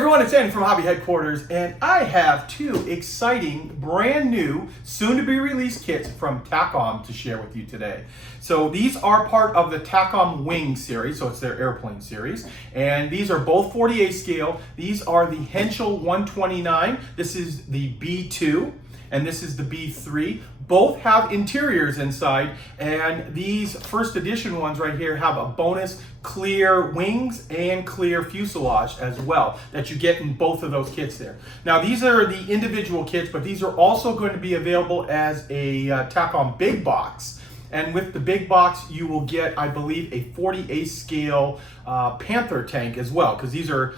everyone, it's Andy from Hobby Headquarters, and I have two exciting, brand new, soon-to-be released kits from Tacom to share with you today. So these are part of the Tacom Wing series, so it's their airplane series, and these are both 48 scale. These are the Henschel 129. This is the B2. And this is the B3. Both have interiors inside, and these first edition ones right here have a bonus clear wings and clear fuselage as well that you get in both of those kits there. Now these are the individual kits, but these are also going to be available as a Tacom big box. And with the big box, you will get, I believe, a 48 scale Panther tank as well, because these are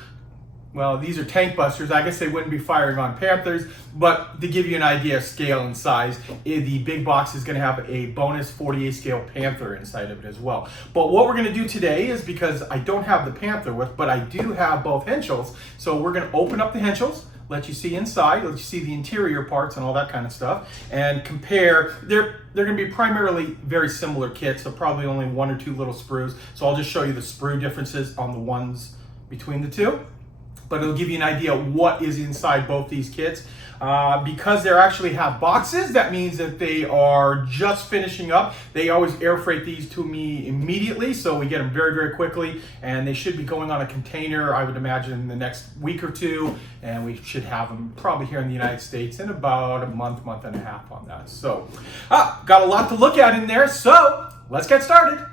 tank busters. I guess they wouldn't be firing on Panthers, but to give you an idea of scale and size, the big box is going to have a bonus 48 scale Panther inside of it as well. But what we're going to do today is, because I don't have the Panther but I do have both Henschels, so we're going to open up the Henschels, let you see inside, let you see the interior parts and all that kind of stuff, and compare. They're going to be primarily very similar kits, so probably only one or two little sprues. So I'll just show you the sprue differences on the ones between the two. But it'll give you an idea of what is inside both these kits. Because they actually have boxes, that means that they are just finishing up. They always air freight these to me immediately, so we get them very, very quickly, and they should be going on a container, I would imagine, in the next week or two, and we should have them probably here in the United States in about a month and a half on that. So, got a lot to look at in there, so let's get started.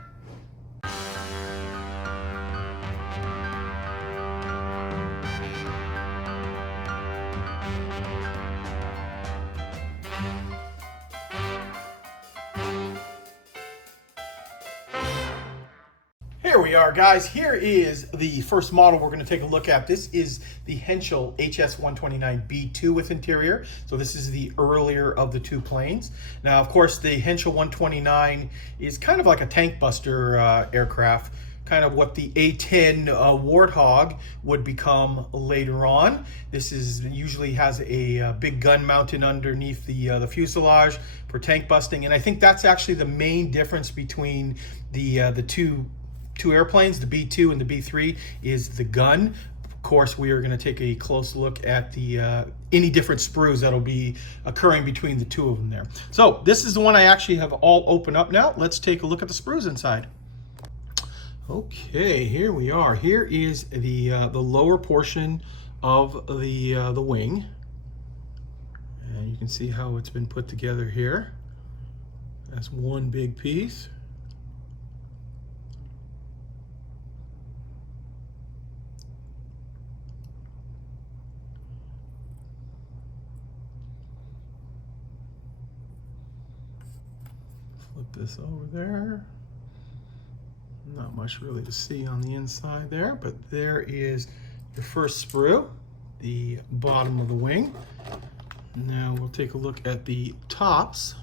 Here we are, guys. Here is the first model we're going to take a look at. This is the Henschel HS 129 B2 with interior. So this is the earlier of the two planes. Now, of course, the Henschel 129 is kind of like a tank buster aircraft, kind of what the A-10 Warthog would become later on. This is usually has a big gun mounted underneath the fuselage for tank busting, and I think that's actually the main difference between the two airplanes, the B2 and the B3, is the gun. Of course, we are going to take a close look at the any different sprues that'll be occurring between the two of them there. So this is the one I actually have all opened up now. Let's take a look at the sprues inside. Okay, here we are. Here is the lower portion of the wing, and you can see how it's been put together here. That's one big piece. Flip this over there. Not much really to see on the inside there, but there is your first sprue, the bottom of the wing. Now we'll take a look at the tops.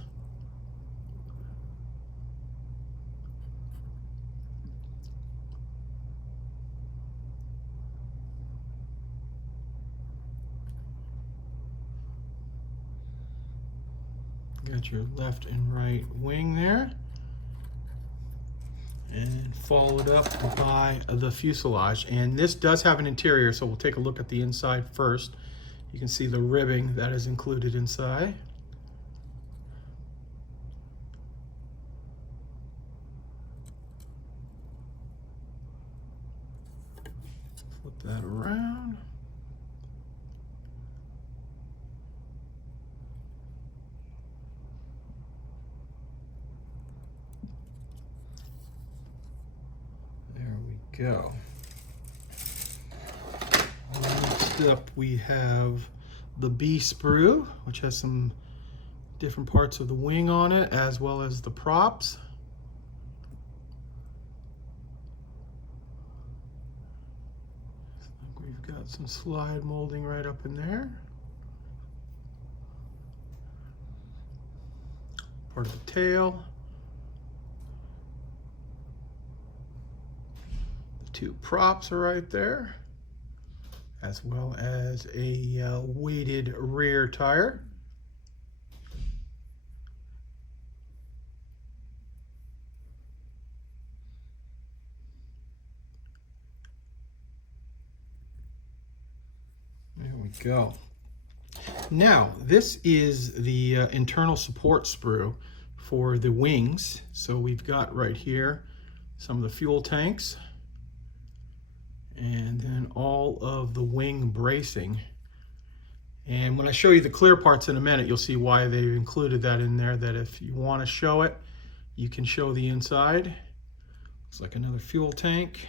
Got your left and right wing there, and followed up by the fuselage. And this does have an interior, so we'll take a look at the inside first. You can see the ribbing that is included inside. Flip that around. Go. Next up we have the B sprue, which has some different parts of the wing on it, as well as the props. We've got some slide molding right up in there. Part of the tail. Two props are right there, as well as a weighted rear tire. we go. Now, this is the internal support sprue for the wings. So we've got right here some of the fuel tanks, and then all of the wing bracing. And when I show you the clear parts in a minute, you'll see why they've included that in there, that if you want to show it, you can show the inside. Looks like another fuel tank.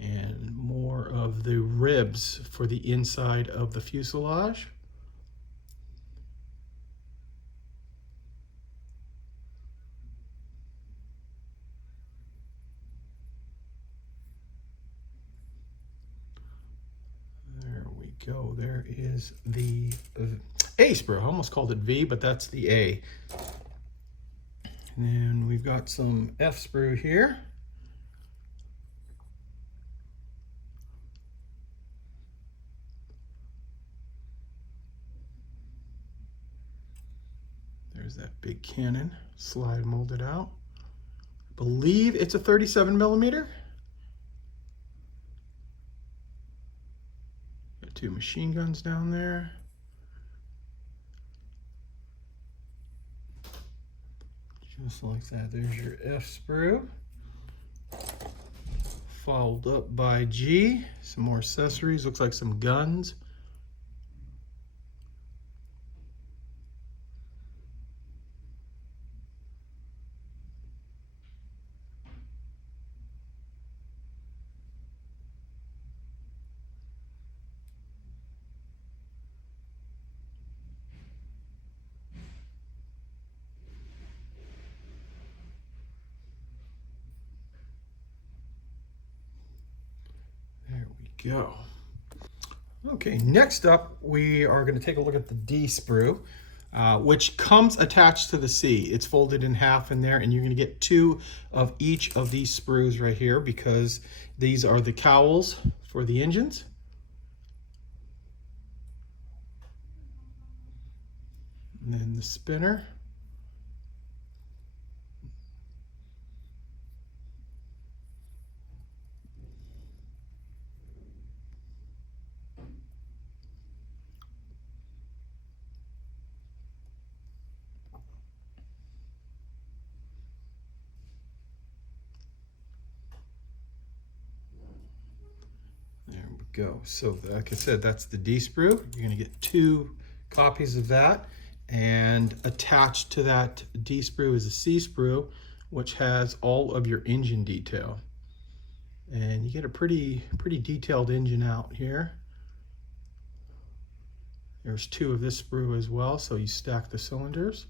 And more of the ribs for the inside of the fuselage. There we go. There is the A sprue. I almost called it V, but that's the A. And then we've got some F sprue here. There's that big cannon, slide molded out. I believe it's a 37mm. Got two machine guns down there. Just like that. There's your F sprue. Followed up by G. Some more accessories. Looks like some guns. There we go. Okay, next up we are going to take a look at the D sprue, which comes attached to the C. It's folded in half in there, and you're going to get two of each of these sprues right here, because these are the cowls for the engines. And then the spinner. There we go. So like I said, that's the D sprue. You're going to get two copies of that. And attached to that D sprue is a C sprue, which has all of your engine detail. And you get a pretty detailed engine out here. There's two of this sprue as well, so you stack the cylinders.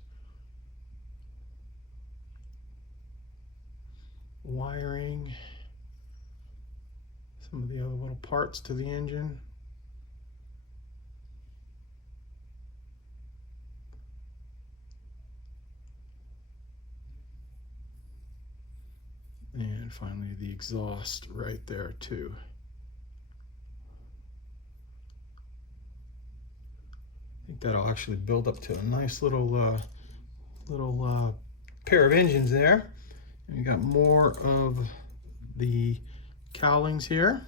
Wiring. Some of the other little parts to the engine. And finally the exhaust right there too. I think that'll actually build up to a nice little pair of engines there. And we got more of the cowlings here.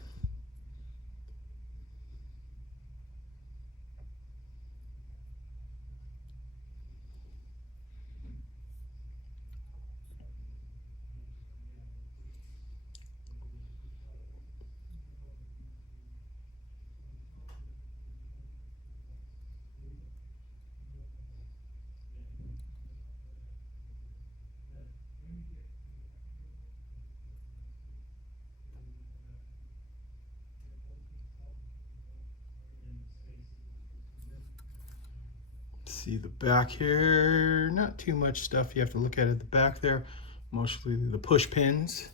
See the back here, not too much stuff you have to look at the back there, mostly the push pins,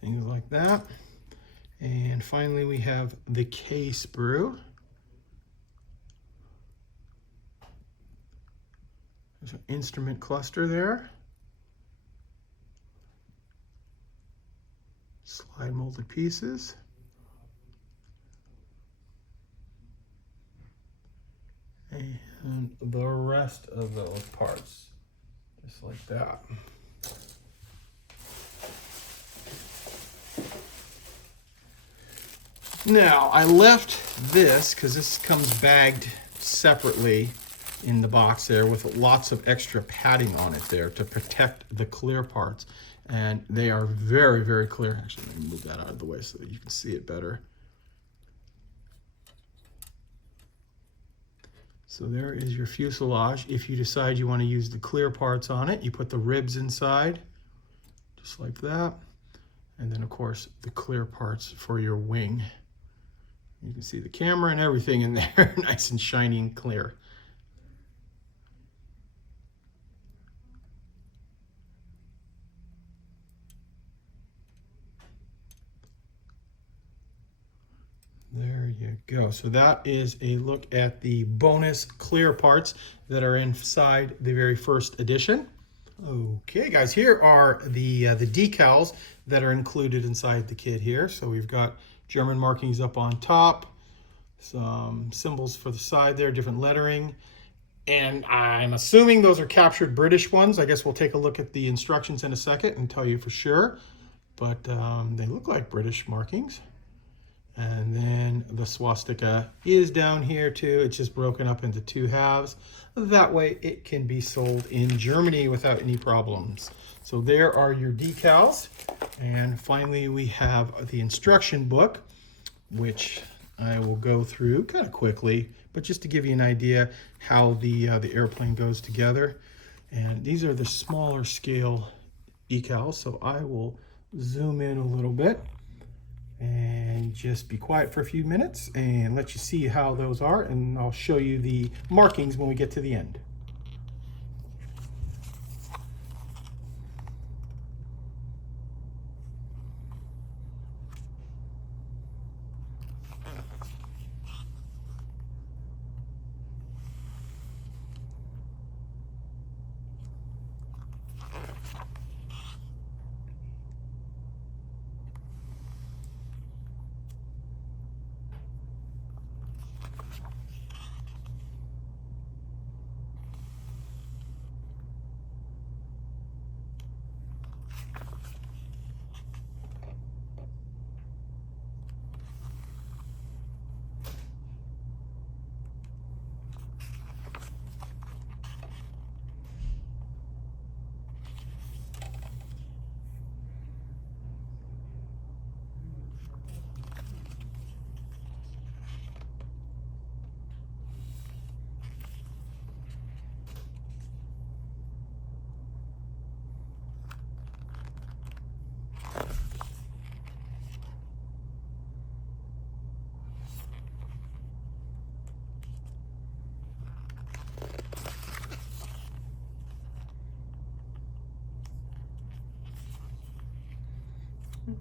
things like that. And finally we have the K sprue. There's an instrument cluster there. Slide molded pieces. And the rest of those parts, just like that. Now, I left this, because this comes bagged separately in the box there with lots of extra padding on it there to protect the clear parts. And they are very, very clear. Actually, let me move that out of the way so that you can see it better. So there is your fuselage. If you decide you want to use the clear parts on it, you put the ribs inside, just like that. And then, of course, the clear parts for your wing. You can see the camera and everything in there, nice and shiny and clear. There you go. So that is a look at the bonus clear parts that are inside the very first edition. Okay, guys, here are the decals that are included inside the kit here. So we've got German markings up on top, some symbols for the side there, different lettering. And I'm assuming those are captured British ones. I guess we'll take a look at the instructions in a second and tell you for sure. But they look like British markings. And then the swastika is down here too. It's just broken up into two halves. That way it can be sold in Germany without any problems. So there are your decals. And finally we have the instruction book, which I will go through kind of quickly, but just to give you an idea how the airplane goes together. And these are the smaller scale decals. So I will zoom in a little bit and just be quiet for a few minutes and let you see how those are, and I'll show you the markings when we get to the end.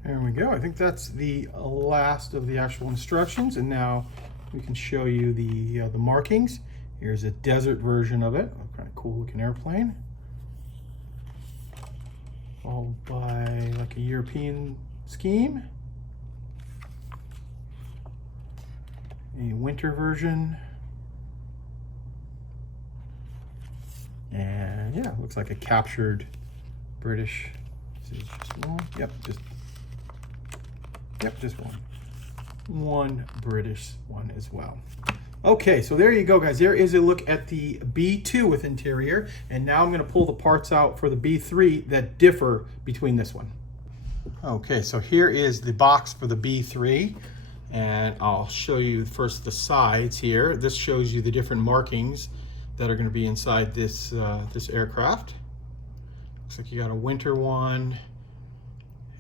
There we go. I think that's the last of the actual instructions, and now we can show you the markings. Here's a desert version of it, a kind of cool looking airplane, followed by like a European scheme, a winter version, and yeah, looks like a captured British. This is just one. Yep, just one. One British one as well. Okay, so there you go, guys. There is a look at the B2 with interior, and now I'm going to pull the parts out for the B3 that differ between this one. Okay, so here is the box for the B3, and I'll show you first the sides here. This shows you the different markings that are going to be inside this this aircraft. Looks like you got a winter one,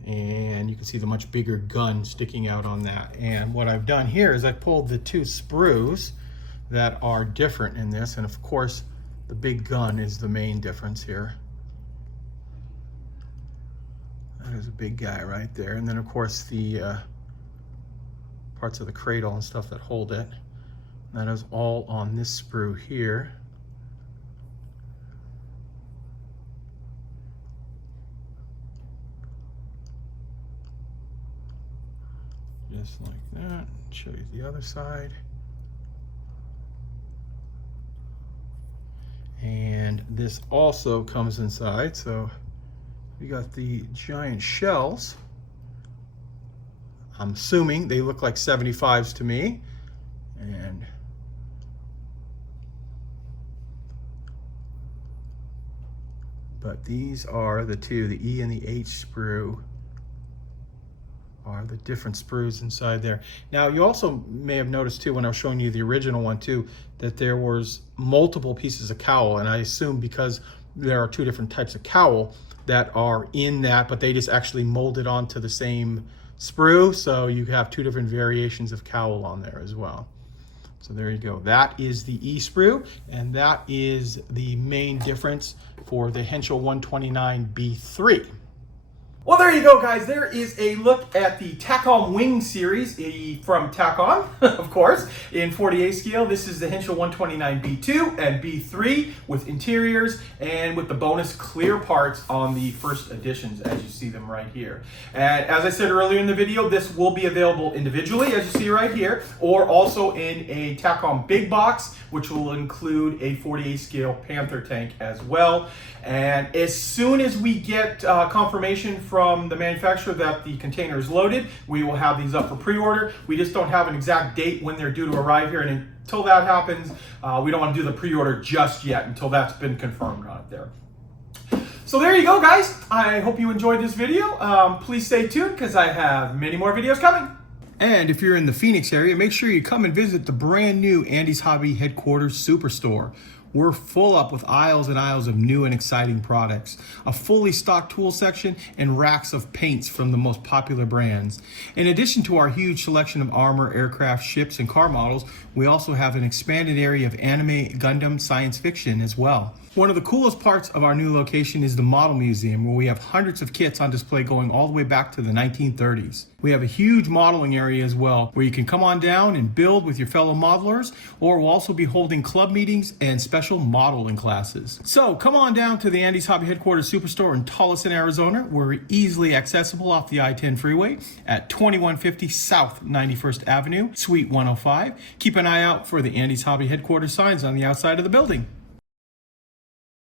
and you can see the much bigger gun sticking out on that. And what I've done here is I pulled the two sprues that are different in this, and of course the big gun is the main difference here. That is a big guy right there. And then of course the parts of the cradle and stuff that hold it. That is all on this sprue here. Just like that. Show you the other side. And this also comes inside, so we got the giant shells I'm assuming they look like 75s to me. And but these are the two, the E and the H sprue are the different sprues inside there. Now you also may have noticed too, when I was showing you the original one too, that there was multiple pieces of cowl, and I assume because there are two different types of cowl that are in that, but they just actually molded onto the same sprue, so you have two different variations of cowl on there as well. So there you go. That is the E sprue, and that is the main difference for the Henschel 129B3. Well, there you go, guys. There is a look at the Tacom wing series from Tacom, of course, in 48 scale. This is the Henschel 129B2 and B3 with interiors and with the bonus clear parts on the first editions, as you see them right here. And as I said earlier in the video, this will be available individually, as you see right here, or also in a Tacom big box, which will include a 48 scale Panther tank as well. And as soon as we get confirmation from the manufacturer that the container is loaded, we will have these up for pre-order. We just don't have an exact date when they're due to arrive here, and until that happens, we don't want to do the pre-order just yet until that's been confirmed on it there. So there you go, guys. I hope you enjoyed this video. Please stay tuned because I have many more videos coming. And if you're in the Phoenix area, make sure you come and visit the brand new Andy's Hobby Headquarters Superstore. We're full up with aisles and aisles of new and exciting products, a fully stocked tool section, and racks of paints from the most popular brands. In addition to our huge selection of armor, aircraft, ships, and car models, we also have an expanded area of anime, Gundam, science fiction as well. One of the coolest parts of our new location is the Model Museum, where we have hundreds of kits on display going all the way back to the 1930s. We have a huge modeling area as well, where you can come on down and build with your fellow modelers, or we'll also be holding club meetings and special modeling classes. So come on down to the Andy's Hobby Headquarters Superstore in TOLLESON, Arizona. We're easily accessible off the I-10 freeway at 2150 South 91st Avenue, Suite 105. Keep an eye out for the Andy's Hobby Headquarters signs on the outside of the building.